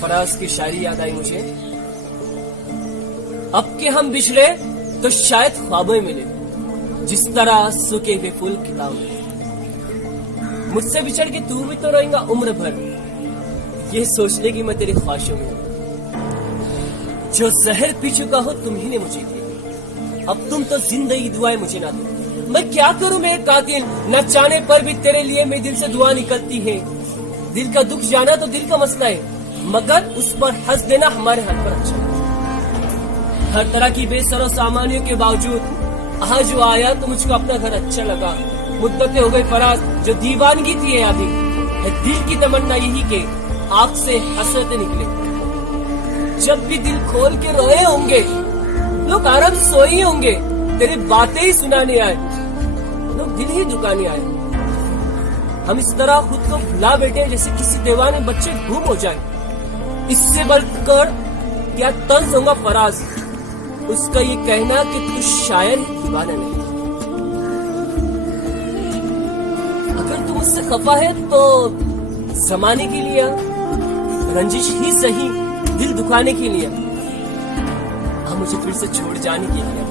फराज की शायरी याद आई मुझे। अब के हम बिछड़े तो शायद ख्वाबें मिले, जिस तरह सूखे हुए फूल किताब में। मुझसे बिछड़ के तू भी तो रोएगा उम्र भर, ये सोचने की मैं तेरी ख्वाहिशों में हूं। जो जहर पी चुका हो तुम ही ने मुझे दी, अब तुम तो जिंदगी दुआएं मुझे ना दो। मैं क्या करूं मेरे कातिल, न चाहने पर भी तेरे लिए मेरे दिल से दुआ निकलती है। दिल का दुख जाना तो दिल का मसला है, मगर उस पर हंस देना हमारे हाथ पर अच्छा है। हर तरह की बेसरो सामानियों के बावजूद आज जो आया तो मुझको अपना घर अच्छा लगा। मुद्दतें हो गई फराज, जो दीवानगी थी ये यादें है, दिल की तमन्ना यही के आँख से हसरतें निकले। जब भी दिल खोल के रोए होंगे लोग आराम से सोए होंगे, तेरी बातें ही सुनाने आए लोग दिल ही दुकाने आए। हम इस तरह खुद को भुला बैठे जैसे किसी दीवाने बच्चे गुम हो जाए। इससे बढ़कर क्या तंज होगा फराज उसका ये कहना कि तू शायर ही दीवाना नहीं। अगर तू मुझसे खफा है तो जमाने के लिए, रंजिश ही सही दिल दुखाने के लिए, हम मुझे फिर से छोड़ जाने के लिए।